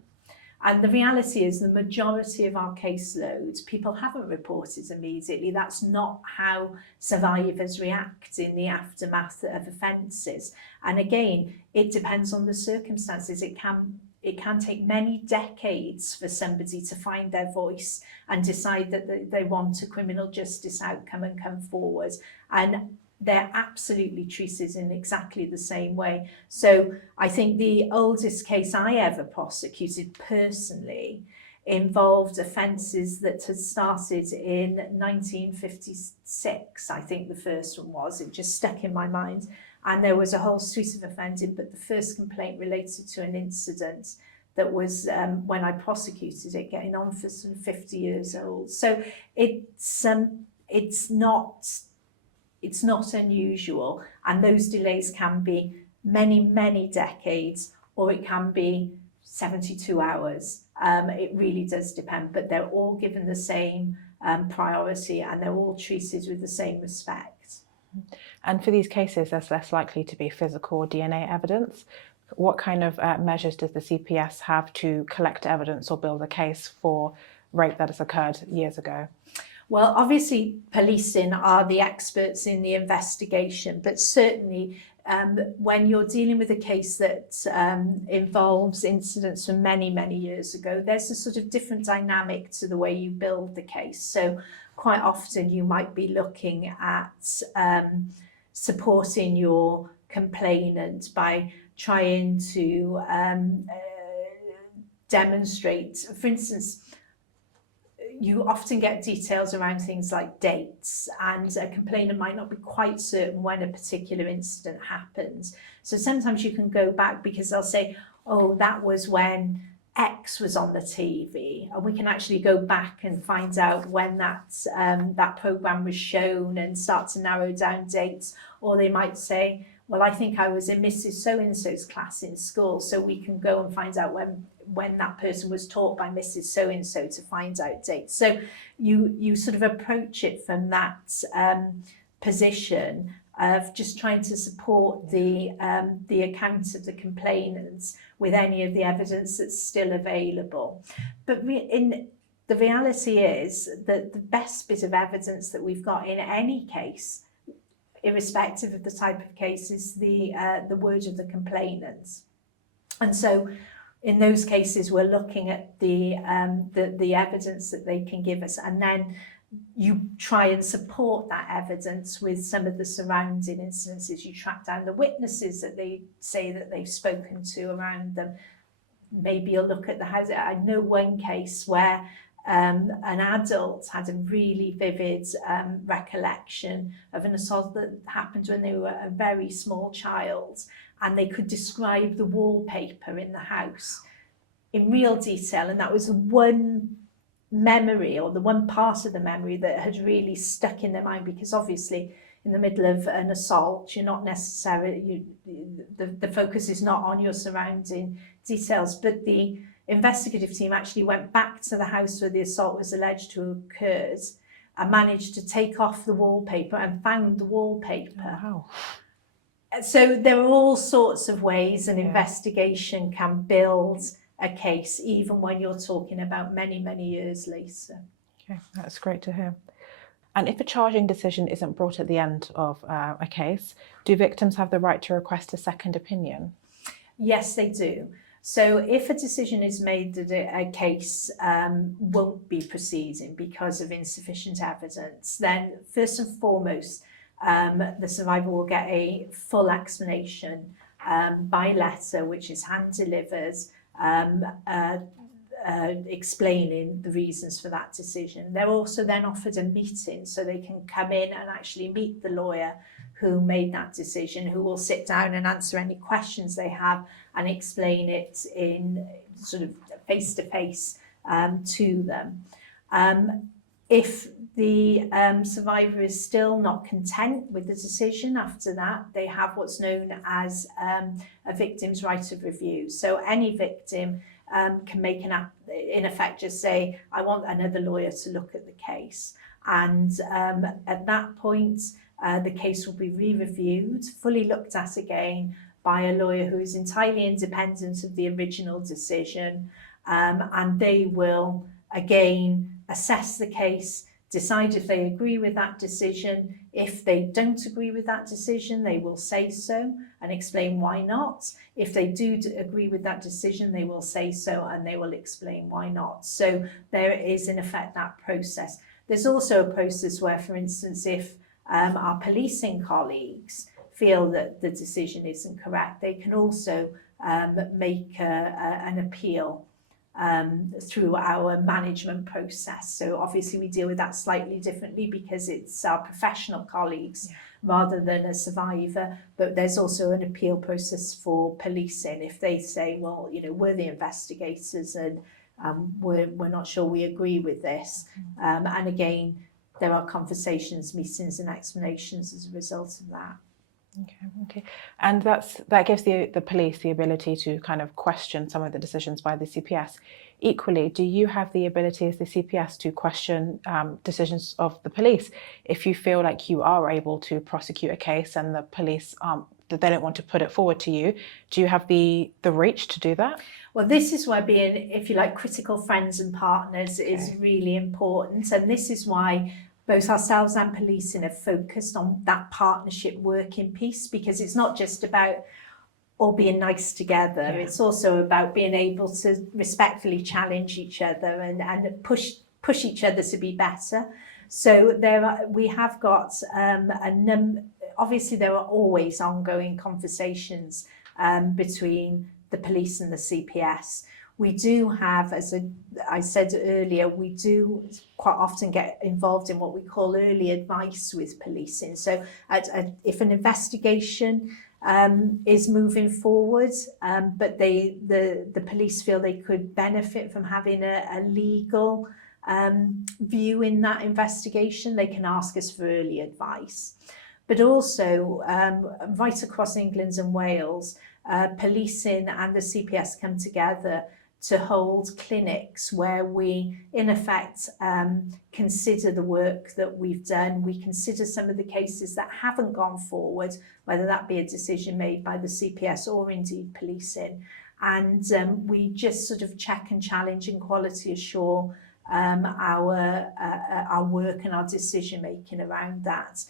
And the reality is the majority of our caseloads, people haven't reported immediately. That's not how survivors react in the aftermath of offences. And again, it depends on the circumstances. It can take many decades for somebody to find their voice and decide that they want a criminal justice outcome and come forward. And they're absolutely treated in exactly the same way. So I think the oldest case I ever prosecuted personally involved offences that had started in 1956. I think the first one was. It just stuck in my mind. And there was a whole suite of offending, but the first complaint related to an incident that was when I prosecuted it, getting on for some 50 years old. So it's not unusual, and those delays can be many decades, or it can be 72 hours. It really does depend, but they're all given the same priority, and they're all treated with the same respect. And for these cases, there's less likely to be physical or DNA evidence. What kind of measures does the CPS have to collect evidence or build a case for rape that has occurred years ago? Well, obviously, policing are the experts in the investigation, but certainly when you're dealing with a case that involves incidents from many years ago, there's a sort of different dynamic to the way you build the case. So quite often you might be looking at supporting your complainant by trying to demonstrate, for instance, you often get details around things like dates, and a complainant might not be quite certain when a particular incident happened. So sometimes you can go back because they'll say, oh, that was when X was on the TV, and we can actually go back and find out when that programme was shown and start to narrow down dates. Or they might say, well, I think I was in Mrs. So-and-so's class in school, so we can go and find out when that person was taught by Mrs. So-and-so to find out dates. So you sort of approach it from that position of just trying to support the account of the complainants with any of the evidence that's still available. But the reality is that the best bit of evidence that we've got in any case, irrespective of the type of case, is the word of the complainants. And so in those cases, we're looking at the evidence that they can give us, and then you try and support that evidence with some of the surrounding incidences. You track down the witnesses that they say that they've spoken to around them. Maybe you'll look at the house. I know one case where an adult had a really vivid recollection of an assault that happened when they were a very small child, and they could describe the wallpaper in the house in real detail, and that was the one memory, or the one part of the memory, that had really stuck in their mind, because obviously in the middle of an assault, you're not necessarily, the focus is not on your surrounding details. But the investigative team actually went back to the house where the assault was alleged to have occurred and managed to take off the wallpaper and found the wallpaper. Wow. So there are all sorts of ways an investigation can build a case, even when you're talking about many years later. Okay, that's great to hear. And if a charging decision isn't brought at the end of a case, do victims have the right to request a second opinion? Yes, they do. So if a decision is made that a case won't be proceeding because of insufficient evidence, then first and foremost, the survivor will get a full explanation by letter, which is hand delivered, explaining the reasons for that decision. They're also then offered a meeting, so they can come in and actually meet the lawyer who made that decision, who will sit down and answer any questions they have and explain it in sort of face-to-face to them. If the survivor is still not content with the decision after that, they have what's known as a victim's right of review. So any victim can make in effect just say, I want another lawyer to look at the case. And at that point, the case will be re-reviewed, fully looked at again by a lawyer who is entirely independent of the original decision. And they will again assess the case, decide if they agree with that decision. If they don't agree with that decision, they will say so and explain why not. If they do agree with that decision, they will say so and they will explain why not. So there is in effect that process. There's also a process where, for instance, if our policing colleagues feel that the decision isn't correct, they can also make an appeal through our management process. So obviously we deal with that slightly differently because it's our professional colleagues rather than a survivor, but there's also an appeal process for policing. If they say, well, you know, we're the investigators and we're not sure we agree with this. And again, there are conversations, meetings and explanations as a result of that. Okay. And that gives the police the ability to kind of question some of the decisions by the CPS. Equally, do you have the ability as the CPS to question decisions of the police if you feel like you are able to prosecute a case and the police that they don't want to put it forward to you? Do you have the reach to do that? Well, this is why being, if you like, critical friends and partners is really important, and this is why both ourselves and policing have focused on that partnership working piece, because it's not just about all being nice together. It's also about being able to respectfully challenge each other and push each other to be better. So we have got obviously there are always ongoing conversations between the police and the CPS. We do have, as I said earlier, we do quite often get involved in what we call early advice with policing. So if an investigation is moving forward, but the police feel they could benefit from having a legal view in that investigation, they can ask us for early advice. But also, right across England and Wales, policing and the CPS come together to hold clinics where we, in effect, consider the work that we've done. We consider some of the cases that haven't gone forward, whether that be a decision made by the CPS or indeed policing. And we just sort of check and challenge and quality assure our work and our decision making around that.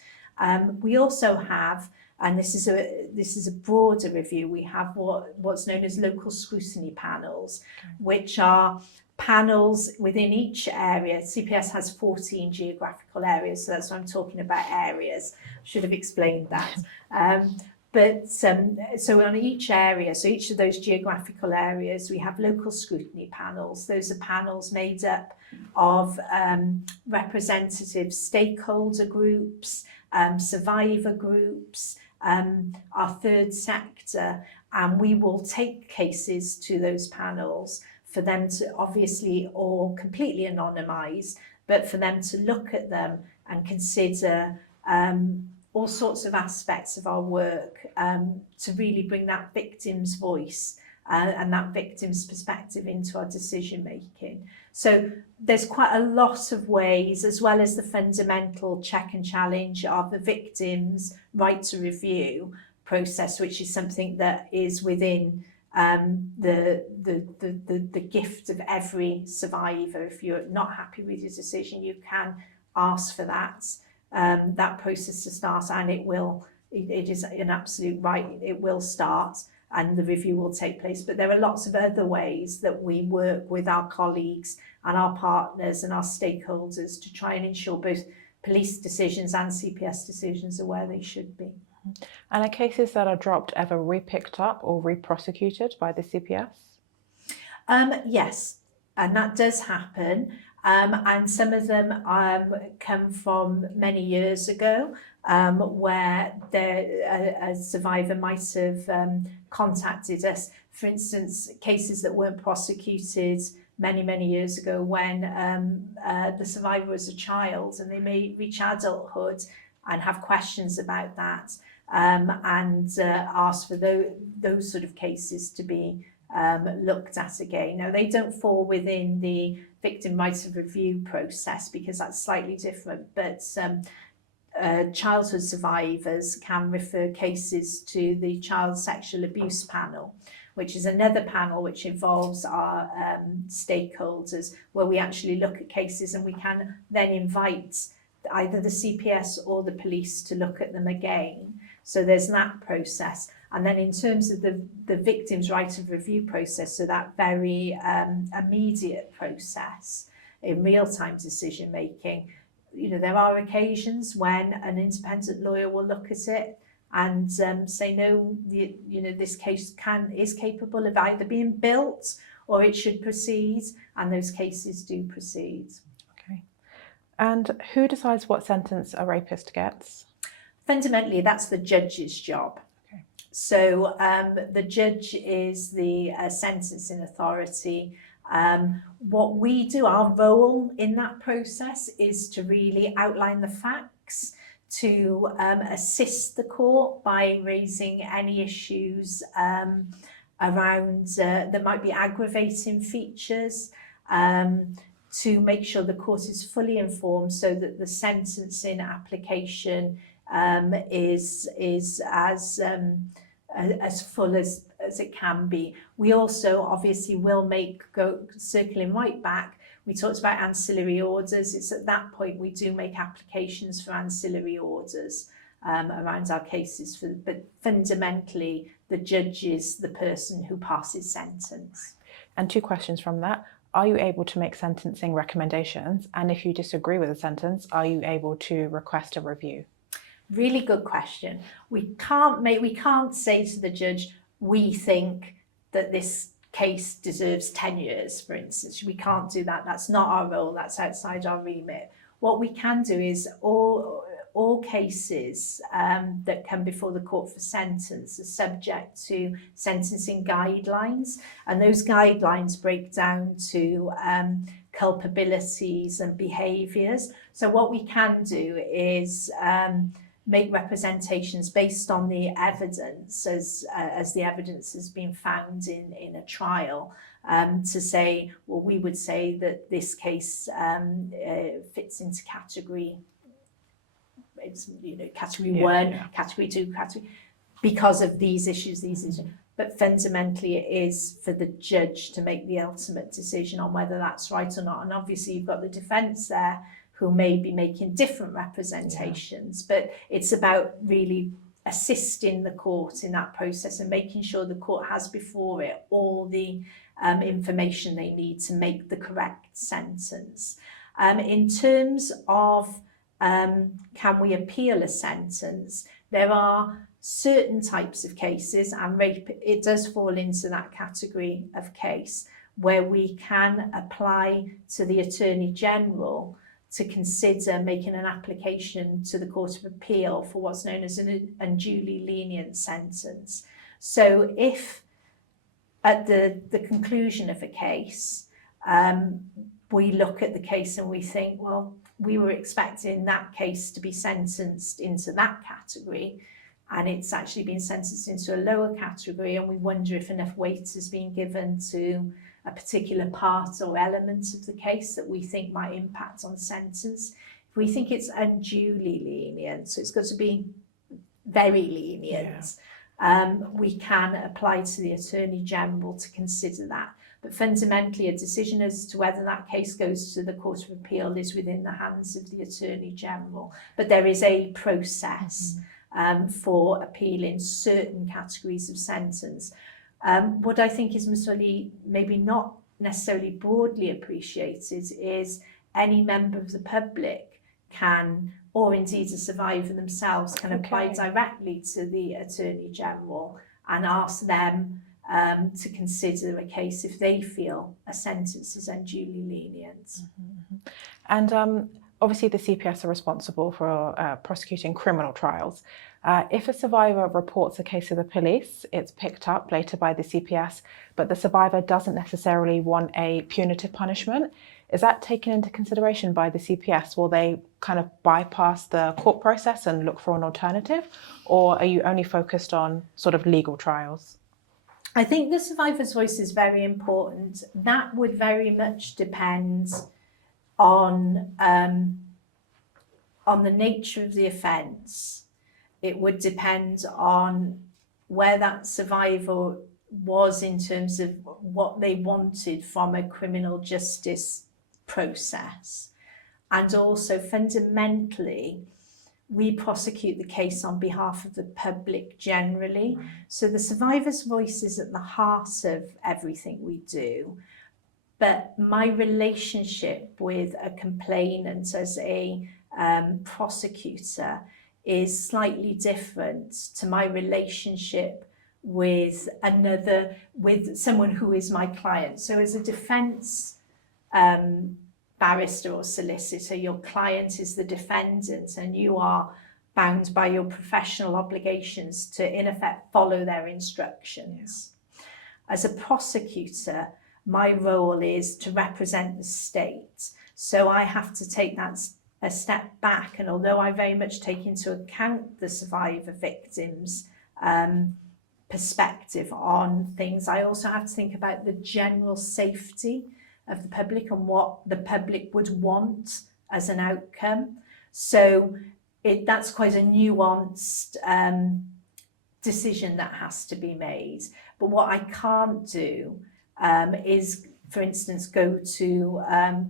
We also have, and this is a broader review, we have what's known as local scrutiny panels, which are panels within each area. CPS has 14 geographical areas, so that's why I'm talking about areas. Should have explained that. So on each area, so each of those geographical areas, we have local scrutiny panels. Those are panels made up of representative stakeholder groups, survivor groups, our third sector, and we will take cases to those panels for them to, obviously all completely anonymised, but for them to look at them and consider all sorts of aspects of our work to really bring that victim's voice and that victim's perspective into our decision making. So there's quite a lot of ways, as well as the fundamental check and challenge of the victim's right to review process, which is something that is within the gift of every survivor. If you're not happy with your decision, you can ask for that process to start, and it is an absolute right, it will start and the review will take place. But there are lots of other ways that we work with our colleagues and our partners and our stakeholders to try and ensure both police decisions and CPS decisions are where they should be. And are cases that are dropped ever re-picked up or re-prosecuted by the CPS? Yes, and that does happen. And some of them come from many years ago, where a survivor might have contacted us. For instance, cases that weren't prosecuted many years ago when the survivor was a child and they may reach adulthood and have questions about that, and ask for those sort of cases to be looked at again. Now, they don't fall within the victim rights of review process because that's slightly different, but childhood survivors can refer cases to the Child Sexual Abuse Panel, which is another panel which involves our stakeholders, where we actually look at cases and we can then invite either the CPS or the police to look at them again. So there's that process. And then in terms of the victim's right of review process, so that very immediate process in real-time decision making, you know, there are occasions when an independent lawyer will look at it and say, no, this case is capable of either being built or it should proceed, and those cases do proceed. Okay. And who decides what sentence a rapist gets? Fundamentally, that's the judge's job. Okay. So the judge is the sentencing authority. What we do, our role in that process is to really outline the facts, to assist the court by raising any issues around that might be aggravating features, to make sure the court is fully informed so that the sentencing application is as full as it can be. We also obviously will circling right back, we talked about ancillary orders. It's at that point we do make applications for ancillary orders around our cases, but fundamentally the judge is the person who passes sentence. And 2 questions from that. Are you able to make sentencing recommendations? And if you disagree with a sentence, are you able to request a review? Really good question. We can't say to the judge, we think that this case deserves 10 years, for instance. We can't do that. That's not our role. That's outside our remit. What we can do is all cases that come before the court for sentence are subject to sentencing guidelines, and those guidelines break down to culpabilities and behaviours. So what we can do is make representations based on the evidence as the evidence has been found in a trial, to say, well, we would say that this case fits into category, it's, category 1, category 2, because of these issues. But fundamentally it is for the judge to make the ultimate decision on whether that's right or not. And obviously you've got the defence there who may be making different representations, but it's about really assisting the court in that process and making sure the court has before it all the information they need to make the correct sentence. In terms of can we appeal a sentence, there are certain types of cases, and rape, it does fall into that category of case, where we can apply to the Attorney General to consider making an application to the Court of Appeal for what's known as an unduly lenient sentence. So if at the conclusion of a case, we look at the case and we think, well, we were expecting that case to be sentenced into that category, and it's actually been sentenced into a lower category, and we wonder if enough weight has been given to a particular part or element of the case that we think might impact on sentence. If we think it's unduly lenient, so it's got to be very lenient, we can apply to the Attorney General to consider that. But fundamentally, a decision as to whether that case goes to the Court of Appeal is within the hands of the Attorney General. But there is a process for appealing certain categories of sentence. What I think is maybe not necessarily broadly appreciated is any member of the public can, or indeed a survivor themselves, can apply Okay. directly to the Attorney General and ask them to consider a case if they feel a sentence is unduly lenient. And obviously the CPS are responsible for prosecuting criminal trials. If a survivor reports a case to the police, it's picked up later by the CPS, but the survivor doesn't necessarily want a punitive punishment. Is that taken into consideration by the CPS? Will they kind of bypass the court process and look for an alternative? Or are you only focused on sort of legal trials? I think the survivor's voice is very important. That would very much depend on the nature of the offence. It would depend on where that survivor was in terms of what they wanted from a criminal justice process. And also fundamentally, we prosecute the case on behalf of the public generally. So the survivor's voice is at the heart of everything we do. But my relationship with a complainant as a prosecutor is slightly different to my relationship with someone who is my client. So as a defence barrister or solicitor, your client is the defendant and you are bound by your professional obligations to, in effect, follow their instructions. Yeah. As a prosecutor, my role is to represent the state. So I have to take that a step back, and although I very much take into account the survivor victims' perspective on things, I also have to think about the general safety of the public and what the public would want as an outcome. So that's quite a nuanced decision that has to be made. But what I can't do is, for instance, go to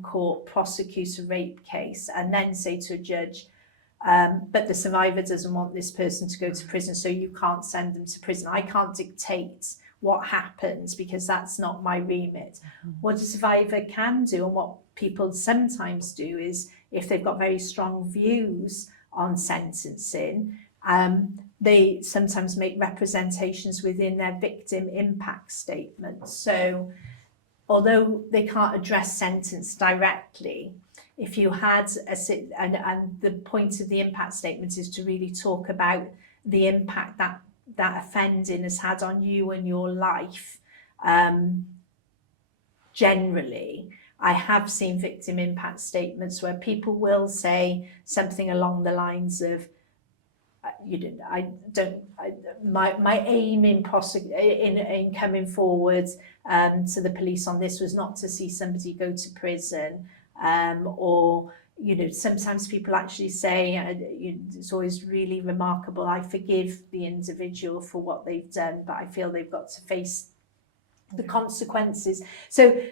court, prosecute a rape case, and then say to a judge, but the survivor doesn't want this person to go to prison, so you can't send them to prison. I can't dictate what happens because that's not my remit. What a survivor can do, and what people sometimes do, is if they've got very strong views on sentencing, they sometimes make representations within their victim impact statement. So although they can't address sentence directly, if you had and the point of the impact statement is to really talk about the impact that offending has had on you and your life. Generally, I have seen victim impact statements where people will say something along the lines of, my aim in coming forward to the police on this was not to see somebody go to prison, or sometimes people actually say, it's always really remarkable, I forgive the individual for what they've done, but I feel they've got to face the consequences. So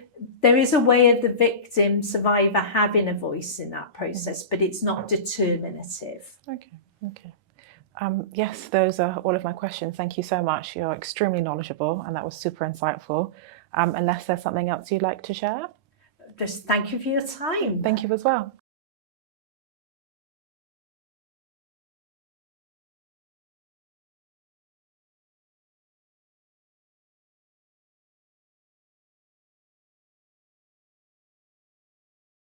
there is a way of the victim survivor having a voice in that process, but it's not determinative. Okay. Yes, those are all of my questions. Thank you so much. You're extremely knowledgeable and that was super insightful. Unless there's something else you'd like to share? Just thank you for your time. Thank you as well.